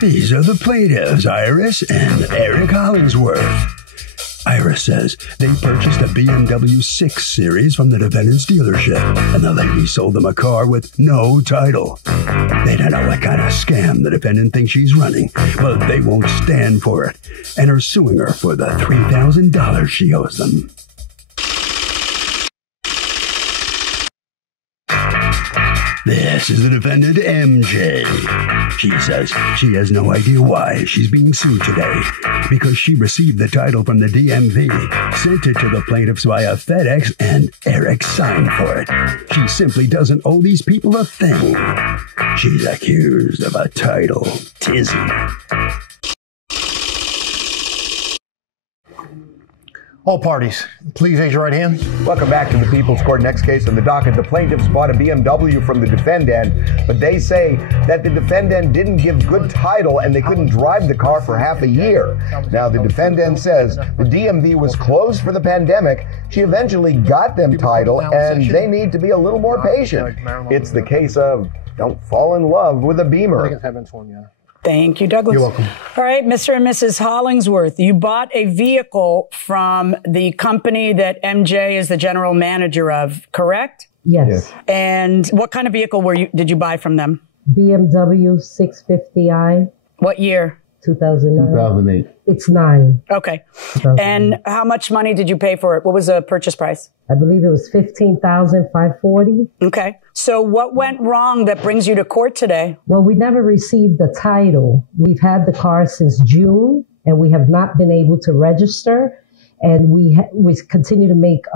These are the plaintiffs, Iris and Eric Hollingsworth. Iris says they purchased a BMW 6 Series from the defendant's dealership, and the lady sold them a car with no title. They don't know what kind of scam the defendant thinks she's running, but they won't stand for it, and are suing her for the $3,000 she owes them. This is the defendant, MJ. She says she has no idea why she's being sued today, because she received the title from the DMV, sent it to the plaintiffs via FedEx, and Eric signed for it. She simply doesn't owe these people a thing. She's accused of a title, Tizzy. All parties, please raise your right hand. Welcome back to the People's Court. Next case on the docket. The plaintiffs bought a BMW from the defendant, but they say that the defendant didn't give good title and they couldn't drive the car for half a year. Now, the defendant says the DMV was closed for the pandemic. She eventually got them title, and they need to be a little more patient. It's the case of don't fall in love with a Beamer. Thank you, Douglas. You're welcome. All right, Mr. and Mrs. Hollingsworth, you bought a vehicle from the company that MJ is the general manager of, correct? Yes. And what kind of vehicle did you buy from them? BMW 650i. What year? 2009. 2008. It's 9. Okay. And how much money did you pay for it? What was the purchase price? I believe it was $15,540. Okay. So what went wrong that brings you to court today? Well, we never received the title. We've had the car since June, and we have not been able to register. And we continue to make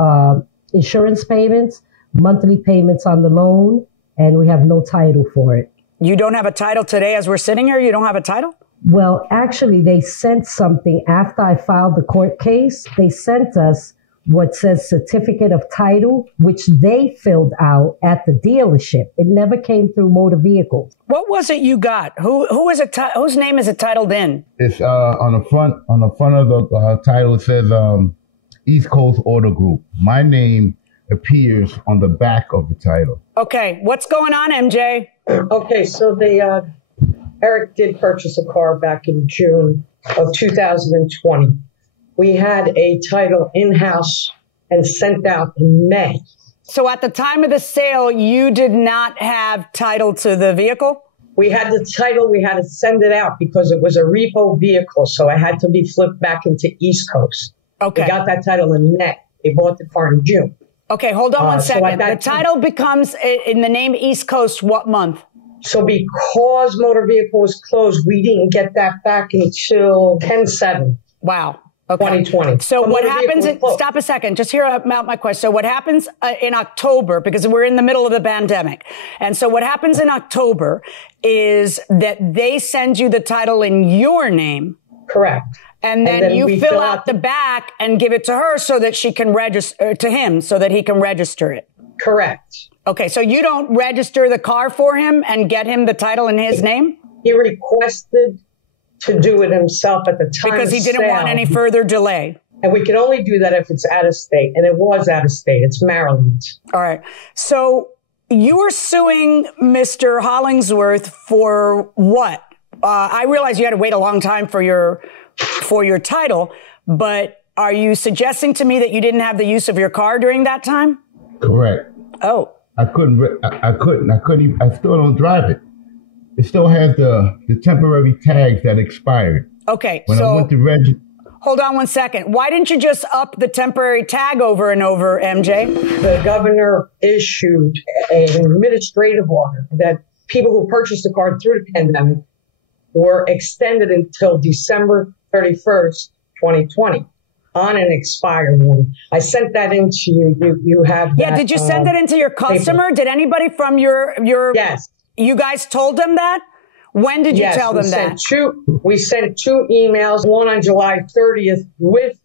insurance payments, monthly payments on the loan, and we have no title for it. You don't have a title today as we're sitting here? You don't have a title? Well, actually, they sent something after I filed the court case. They sent us what says certificate of title, which they filled out at the dealership. It never came through motor vehicles. What was it you got? Whose name is it titled in? It's on the front of the title. It says East Coast Auto Group. My name appears on the back of the title. Okay, what's going on, MJ? Okay, so Eric did purchase a car back in June of 2020. We had a title in-house and sent out in May. So at the time of the sale, you did not have title to the vehicle? We had the title. We had to send it out because it was a repo vehicle, so it had to be flipped back into East Coast. Okay. We got that title in May. They bought the car in June. Okay, hold on one second. So the title becomes, in the name East Coast, what month? So because motor vehicle was closed, we didn't get that back until 10/7. Wow. Okay. 2020. So what happens, stop a second, just hear out my question. So what happens in October, because we're in the middle of the pandemic. And so what happens in October is that they send you the title in your name. Correct. And then you fill out the back and give it to her so that she can register, to him, so that he can register it. Correct. Okay, so you don't register the car for him and get him the title in his name? He requested to do it himself at the time because he didn't want any further delay. And we can only do that if it's out of state. And it was out of state. It's Maryland. All right. So you were suing Mr. Hollingsworth for what? I realize you had to wait a long time for your title, but are you suggesting to me that you didn't have the use of your car during that time? Correct. Oh. I still don't drive it. It still has the temporary tags that expired. Okay, when I went to hold on one second. Why didn't you just up the temporary tag over and over, MJ? The governor issued an administrative order that people who purchased the car through the pandemic were extended until December 31st, 2020. On an expired one. I sent that in to you. You have that. Yeah, did you send it into your customer? Paper. Did anybody from your Yes. You guys told them that? When did you tell them that? We sent 2 emails, one on July 30th with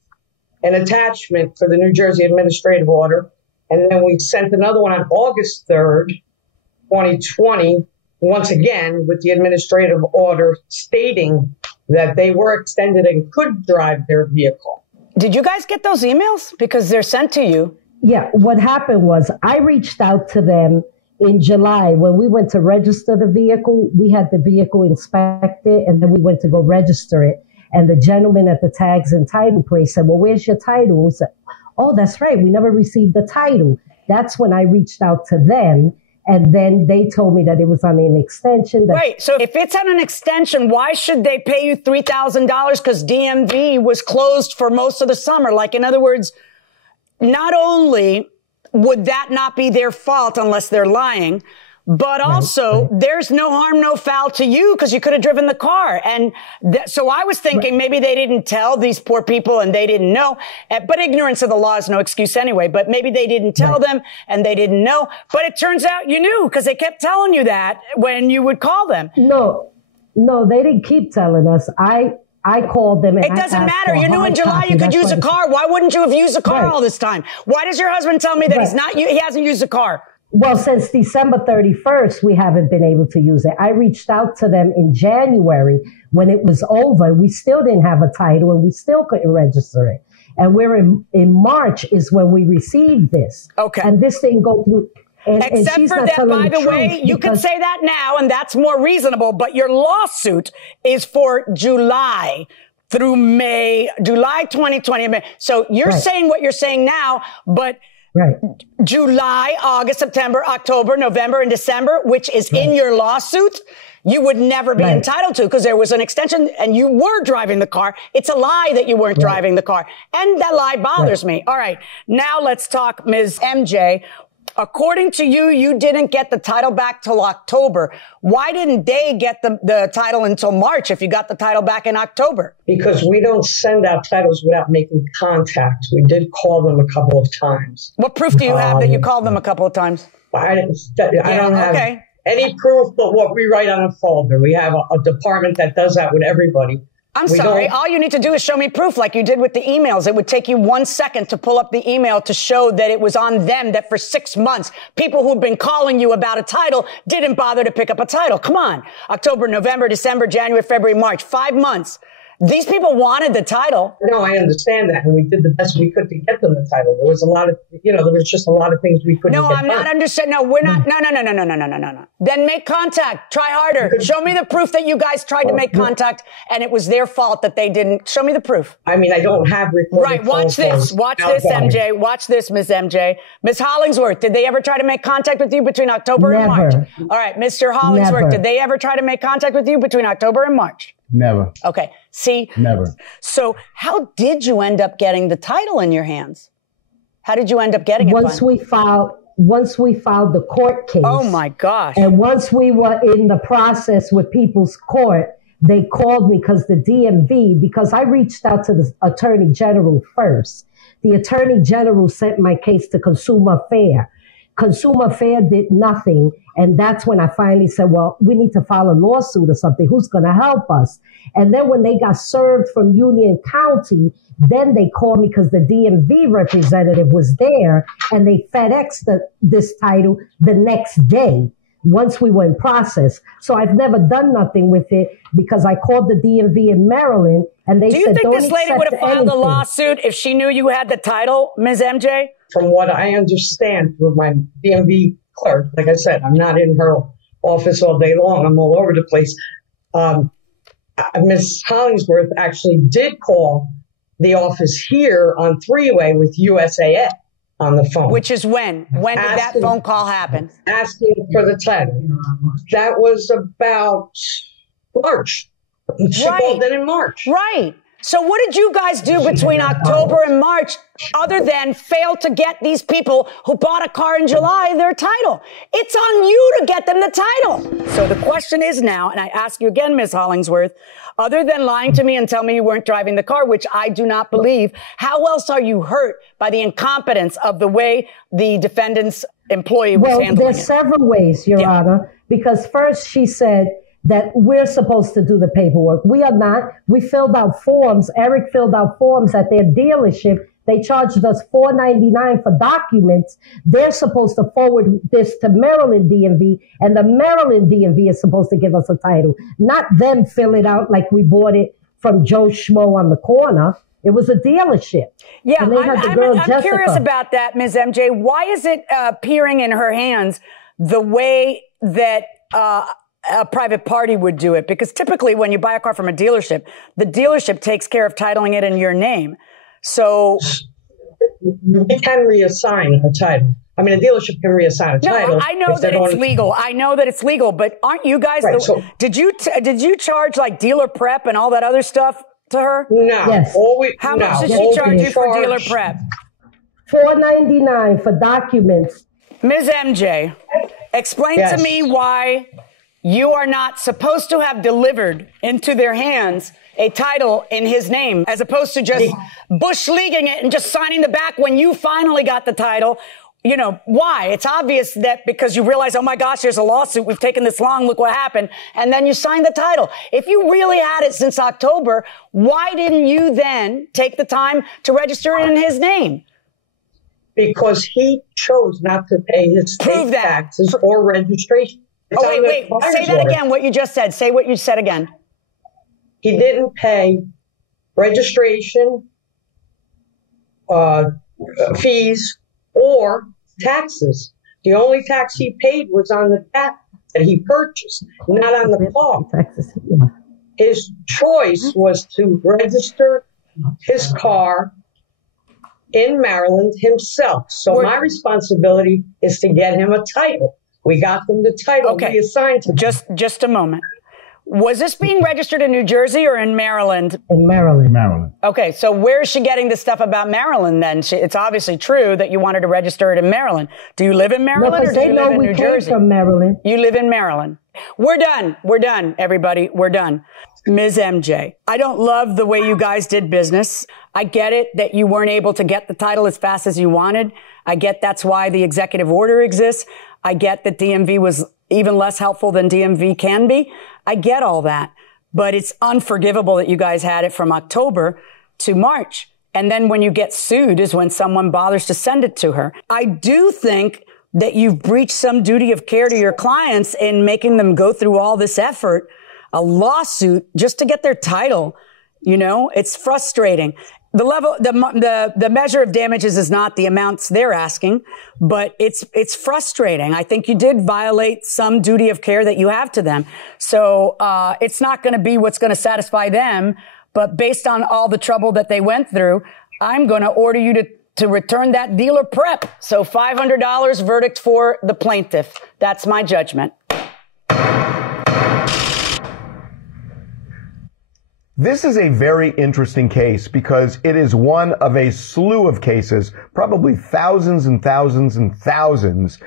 an attachment for the New Jersey administrative order. And then we sent another one on August 3rd, 2020, once again with the administrative order stating that they were extended and could drive their vehicle. Did you guys get those emails? Because they're sent to you. Yeah, what happened was I reached out to them in July, when we went to register the vehicle, we had the vehicle inspected, and then we went to go register it. And the gentleman at the tags and title place said, well, where's your title? We said, oh, that's right. We never received the title. That's when I reached out to them. And then they told me that it was on an extension. Wait, so if it's on an extension, why should they pay you $3,000 because DMV was closed for most of the summer? Like, in other words, not only would that not be their fault unless they're lying, but also there's no harm, no foul to you because you could have driven the car. And so I was thinking maybe they didn't tell these poor people and they didn't know. But ignorance of the law is no excuse anyway. But maybe they didn't tell them and they didn't know. But it turns out you knew because they kept telling you that when you would call them. No, they didn't keep telling us. I called them. And it doesn't matter. You knew in July you could use a car. Why wouldn't you have used a car all this time? Why does your husband tell me that he hasn't used a car? Well, since December 31st, we haven't been able to use it. I reached out to them in January when it was over. We still didn't have a title and we still couldn't register it. And we're in March is when we received this. Okay. And this didn't go through. Except for that, by the way, you can say that now and that's more reasonable, but your lawsuit is for July through May, July 2020. So you're saying what you're saying now, but July, August, September, October, November, and December, which is in your lawsuit, you would never be entitled to because there was an extension and you were driving the car. It's a lie that you weren't driving the car. And that lie bothers me. All right. Now let's talk, Ms. MJ. According to you, you didn't get the title back till October. Why didn't they get the title until March if you got the title back in October? Because we don't send out titles without making contact. We did call them a couple of times. What proof do you have that you called them a couple of times? I don't have any proof but what we write on a folder. We have a department that does that with everybody. I'm sorry. All you need to do is show me proof like you did with the emails. It would take you 1 second to pull up the email to show that it was on them, that for 6 months, people who'd been calling you about a title didn't bother to pick up a title. Come on. October, November, December, January, February, March, 5 months. These people wanted the title. No, I understand that. And we did the best we could to get them the title. There was a lot of, there was just a lot of things we couldn't get done. No, I'm not understanding. No, we're not. No. Then make contact. Try harder. Show me the proof that you guys tried to make contact and it was their fault that they didn't. Show me the proof. I mean, I don't have recorded. Right. Watch this. Watch this, MJ. Watch this, Ms. MJ. Ms. Hollingsworth, did they ever try to make contact with you between October and March? All right. Mr. Hollingsworth, did they ever try to make contact with you between October and March? Never. Okay. See? Never. So how did you end up getting the title in your hands? How did you end up getting it? Once we filed the court case. Oh my gosh. And once we were in the process with People's Court, they called me because the DMV, because I reached out to the Attorney General first. The Attorney General sent my case to Consumer Affair. Consumer Affair did nothing. And that's when I finally said, well, we need to file a lawsuit or something. Who's going to help us? And then when they got served from Union County, then they called me because the DMV representative was there and they FedExed this title the next day once we were in process. So I've never done nothing with it because I called the DMV in Maryland and they said, do you think this lady would have filed a lawsuit if she knew you had the title, Ms. MJ? From what I understand through my DMV clerk, like I said, I'm not in her office all day long. I'm all over the place. Ms. Hollingsworth actually did call the office here on three-way with USAA on the phone. Which is when? When did that phone call happen? Asking for the title. That was about March. She called it in March. Right. So what did you guys do between October and March other than fail to get these people who bought a car in July their title? It's on you to get them the title. So the question is now, and I ask you again, Ms. Hollingsworth, other than lying to me and tell me you weren't driving the car, which I do not believe, how else are you hurt by the incompetence of the way the defendant's employee was handling it? Well, there's several ways, Your Honor, because first she said that we're supposed to do the paperwork. We are not. We filled out forms. Eric filled out forms at their dealership. They charged us $4.99 for documents. They're supposed to forward this to Maryland DMV, and the Maryland DMV is supposed to give us a title, not them fill it out like we bought it from Joe Schmo on the corner. It was a dealership. Yeah, I'm curious about that, Ms. MJ. Why is it appearing in her hands the way that a private party would do it. Because typically when you buy a car from a dealership, the dealership takes care of titling it in your name. So you can reassign a title. I mean, a dealership can reassign a title. I know that it's legal. I know that it's legal, but aren't you guys? Right, did you charge like dealer prep and all that other stuff to her? No. Yes. How much did she charge you for dealer prep? $4.99 for documents. Ms. MJ, explain to me why you are not supposed to have delivered into their hands a title in his name, as opposed to just bush leaguing it and just signing the back when you finally got the title. You know, why? It's obvious that because you realize, oh my gosh, there's a lawsuit. We've taken this long. Look what happened. And then you signed the title. If you really had it since October, why didn't you then take the time to register it in his name? Because he chose not to pay his state taxes or registration. Oh, wait. Say that again, what you just said. Say what you said again. He didn't pay registration, fees, or taxes. The only tax he paid was on the cat that he purchased, not on the car. His choice was to register his car in Maryland himself. So my responsibility is to get him a title. We got them the title reassigned to him. Just a moment. Was this being registered in New Jersey or in Maryland? In Maryland. Maryland. Okay, so where is she getting the stuff about Maryland then? It's obviously true that you wanted to register it in Maryland. Do you live in Maryland or do you live in New Jersey? From Maryland. You live in Maryland. We're done. We're done, everybody. We're done. Ms. MJ, I don't love the way you guys did business. I get it that you weren't able to get the title as fast as you wanted. I get that's why the executive order exists. I get that DMV was even less helpful than DMV can be. I get all that, but it's unforgivable that you guys had it from October to March. And then when you get sued is when someone bothers to send it to her. I do think that you've breached some duty of care to your clients in making them go through all this effort, a lawsuit just to get their title. You know, it's frustrating. The level, the measure of damages is not the amounts they're asking, but it's frustrating. I think you did violate some duty of care that you have to them. So, it's not going to be what's going to satisfy them, but based on all the trouble that they went through, I'm going to order you to return that dealer prep. So $500 verdict for the plaintiff. That's my judgment. This is a very interesting case because it is one of a slew of cases, probably thousands and thousands and thousands,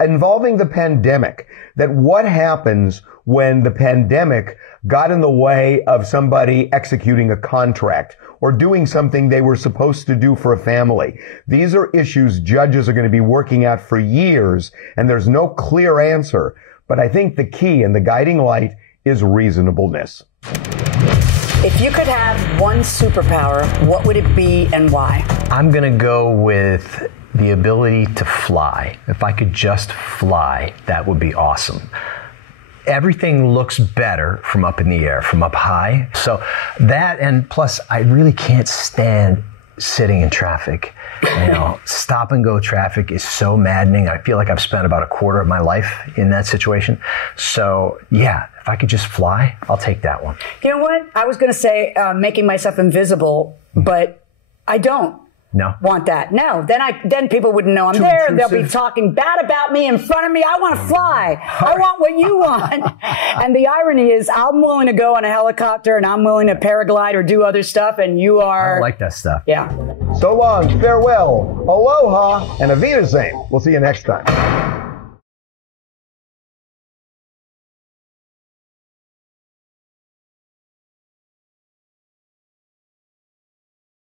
involving the pandemic. That what happens when the pandemic got in the way of somebody executing a contract or doing something they were supposed to do for a family. These are issues judges are going to be working at for years, and there's no clear answer. But I think the key and the guiding light is reasonableness. If you could have one superpower, what would it be and why? I'm going to go with the ability to fly. If I could just fly, that would be awesome. Everything looks better from up in the air, from up high. So that, and plus, I really can't stand sitting in traffic. You know, stop and go traffic is so maddening. I feel like I've spent about a quarter of my life in that situation. So yeah, if I could just fly, I'll take that one. You know what? I was going to say making myself invisible, but I don't want that. No, then people wouldn't know I'm there. Intrusive. They'll be talking bad about me in front of me. I want to fly. I want what you want. And the irony is I'm willing to go on a helicopter and I'm willing to paraglide or do other stuff, and you are... I don't like that stuff. Yeah. So long, farewell, aloha, and Auf Wiedersehen. We'll see you next time.